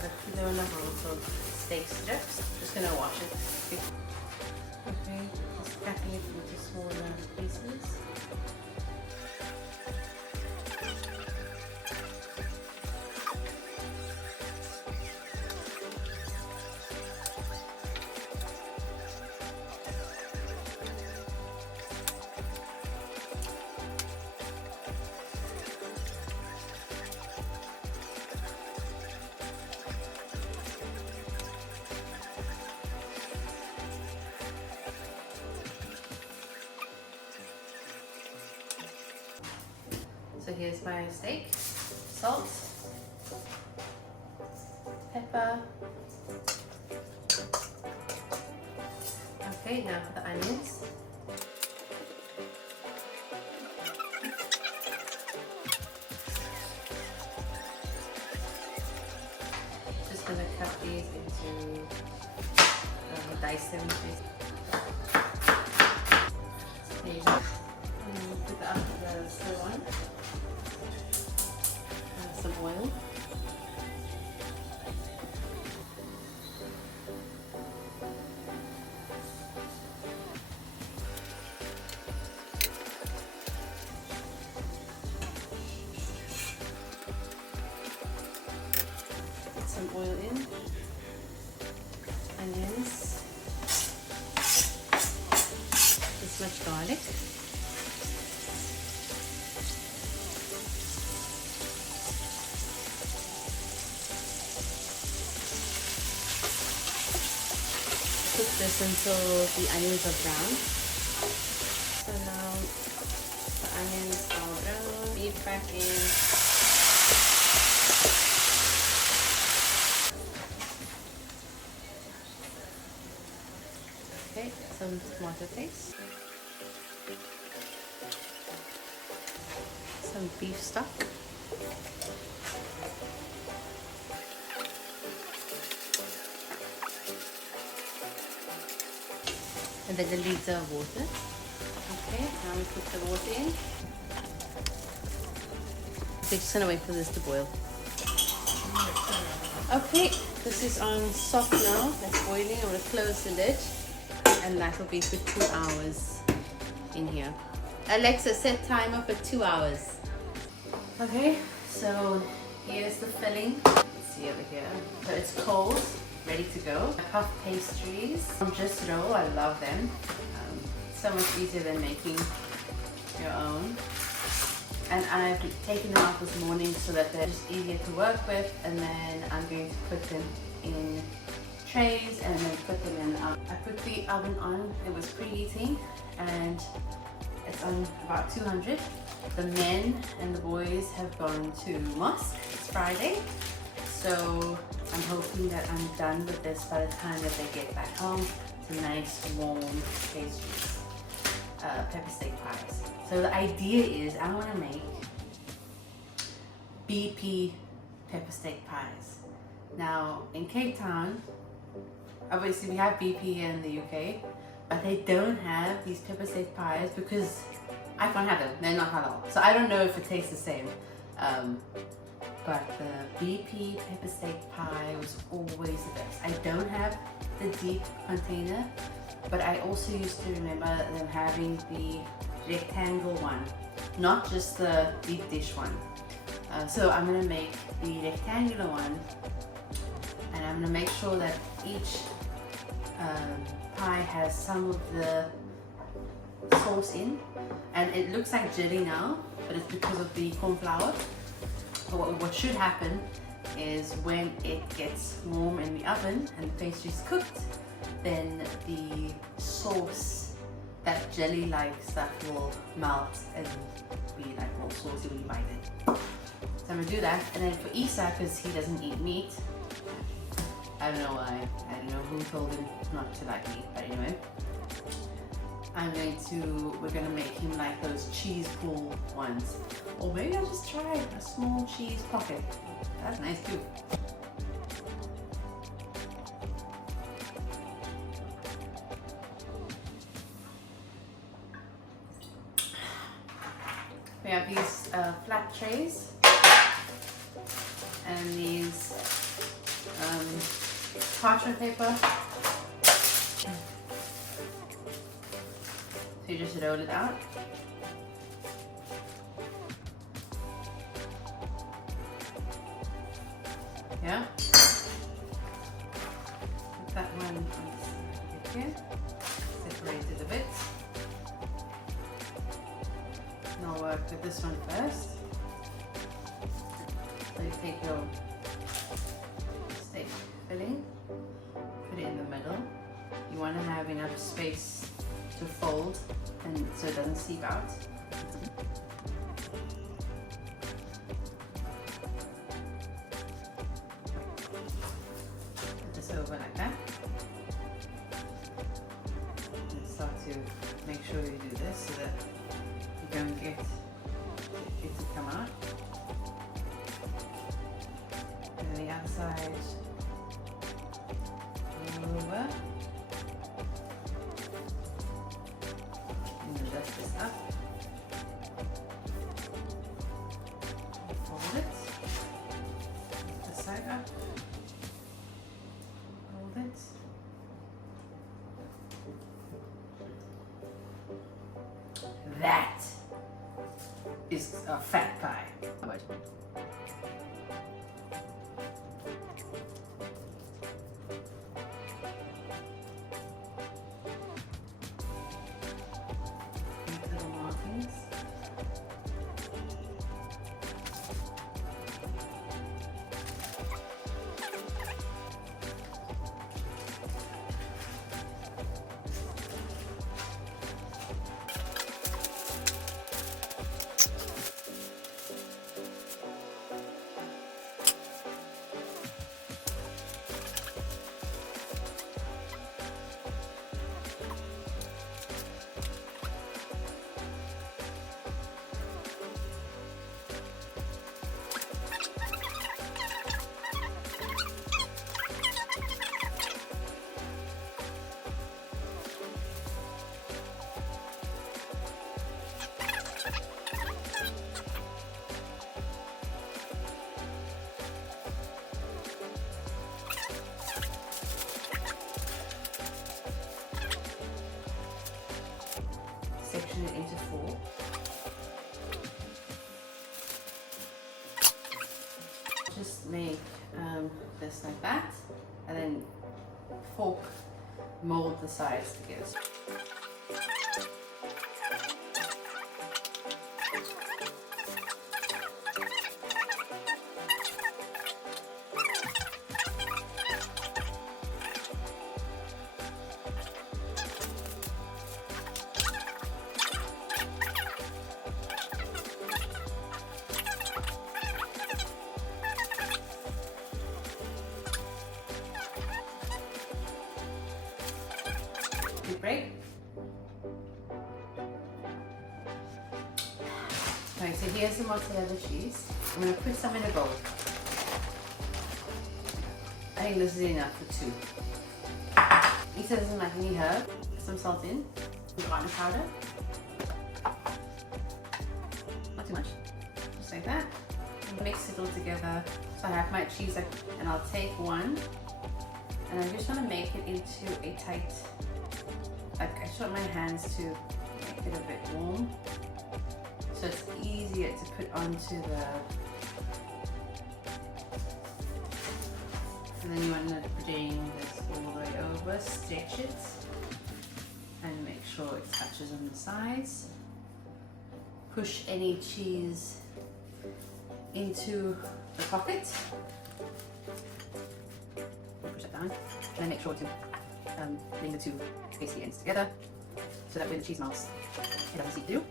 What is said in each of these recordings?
got a kilo and a half of steak strips. Just gonna wash it. Okay, just cutting it into smaller pieces. So here's my steak, salt, pepper. Okay, now for the onions. Just gonna cut these into dice them. There you go. Put the slow on. Some oil. Put some oil in. Onions. This much garlic. Cook this until the onions are brown. So now the onions are brown, beef back in. Okay, some tomato paste. Some beef stock. And then a liter of water. Okay, now we put the water in. So just gonna wait for this to boil. Okay, this is on soft now. It's boiling. I'm gonna close the lid, and that will be for 2 hours in here. Alexa, set timer for 2 hours. Okay, so here's the filling. Let's see over here. So it's cold. Ready to go. Puff pastries from Just Roll, I love them. So much easier than making your own. And I've taken them out this morning so that they're just easier to work with, and then I'm going to put them in trays and then put them in the oven. I put the oven on, it was preheating, and it's on about 200. The men and the boys have gone to mosque. It's Friday. So I'm hoping that I'm done with this by the time that they get back home. It's a nice warm pastries, pepper steak pies. So the idea is I want to make BP pepper steak pies. Now in Cape Town, obviously we have BP in the UK, but they don't have these pepper steak pies because I can't have them. They're not halal. So I don't know if it tastes the same. But the BP pepper steak pie was always the best. I don't have the deep container, but I also used to remember them having the rectangle one, not just the deep dish one. So I'm gonna make the rectangular one, and I'm gonna make sure that each pie has some of the sauce in, and it looks like jelly now, but it's because of the cornflour. What should happen is when it gets warm in the oven and the pastry is cooked, then the sauce, that jelly-like stuff, will melt and be like more saucy when you bite it. So I'm gonna do that, and then for Isa, because he doesn't eat meat, I don't know why, I don't know who told him not to like meat, but anyway, we're gonna make him like those cheese pool ones. Or maybe I'll just try a small cheese pocket. That's nice too. We have these flat trays and these parchment paper. So you just roll it out. Yeah. Put that one on here. Separate it a bit. And I'll work with this one first. So you take your steak filling, put it in the middle. You want to have enough space to fold and so it doesn't seep out. Put this over like that. And start to make sure you do this so that you don't get it to come out. And the outside over. And adjust this up. Fold it. Lift the side up. Hold it. That is a fat pie. Little markings. Section it into 4. Just make this like that, and then fork mold the sides together. Break. Okay, so here's the mozzarella cheese. I'm going to put some in a bowl. I think this is enough for 2. Lisa doesn't like any herb. Put some salt in. Garlic powder. Not too much. Just like that. And mix it all together. So I have my cheese, and I'll take one, and I just want to make it into a tight. I just want my hands to make it a bit warm, so it's easier to put onto the. And then you want to bring this all the way over, stretch it, and make sure it touches on the sides. Push any cheese into the pocket. Push that down, and then make sure to bring the 2 pasty ends together so that when the cheese melts, it doesn't seep through.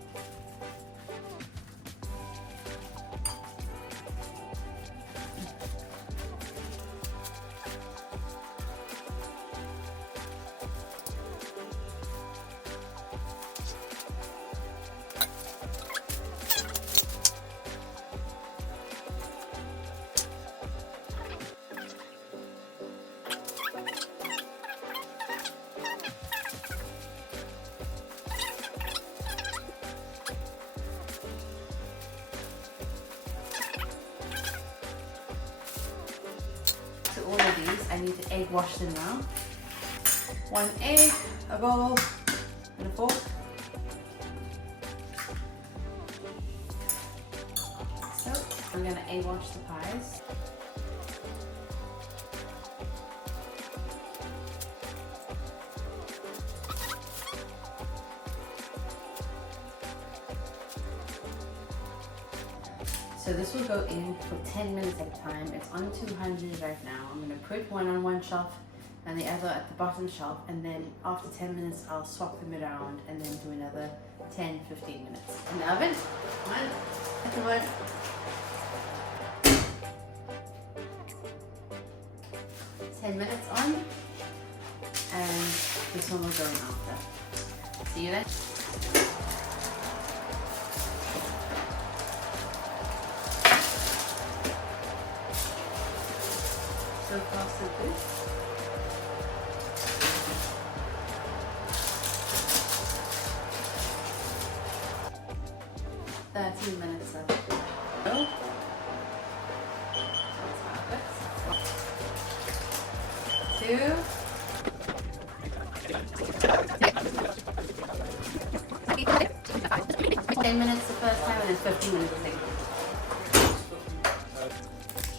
All of these, I I need to egg wash them now. 1 egg, a bowl, and a fork. So I'm gonna egg wash the pies. So this will go in for 10 minutes at a time. It's on 200 right now. I'm going to put one on one shelf and the other at the bottom shelf, and then after 10 minutes I'll swap them around and then do another 10-15 minutes in the oven. Come on. Ten minutes on, and this one will go in after. See you then. So far so good. Minutes left. Oh. Two. 10 minutes the first time and then 15 minutes the second.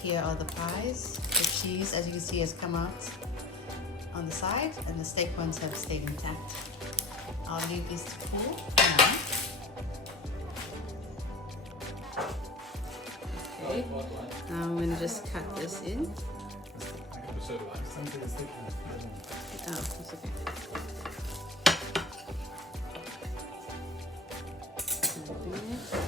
Here are the pies. The cheese, as you can see, has come out on the side, and the steak ones have stayed intact. I'll leave these to cool now. Okay. Now I'm going to just cut this in. Oh, that's okay.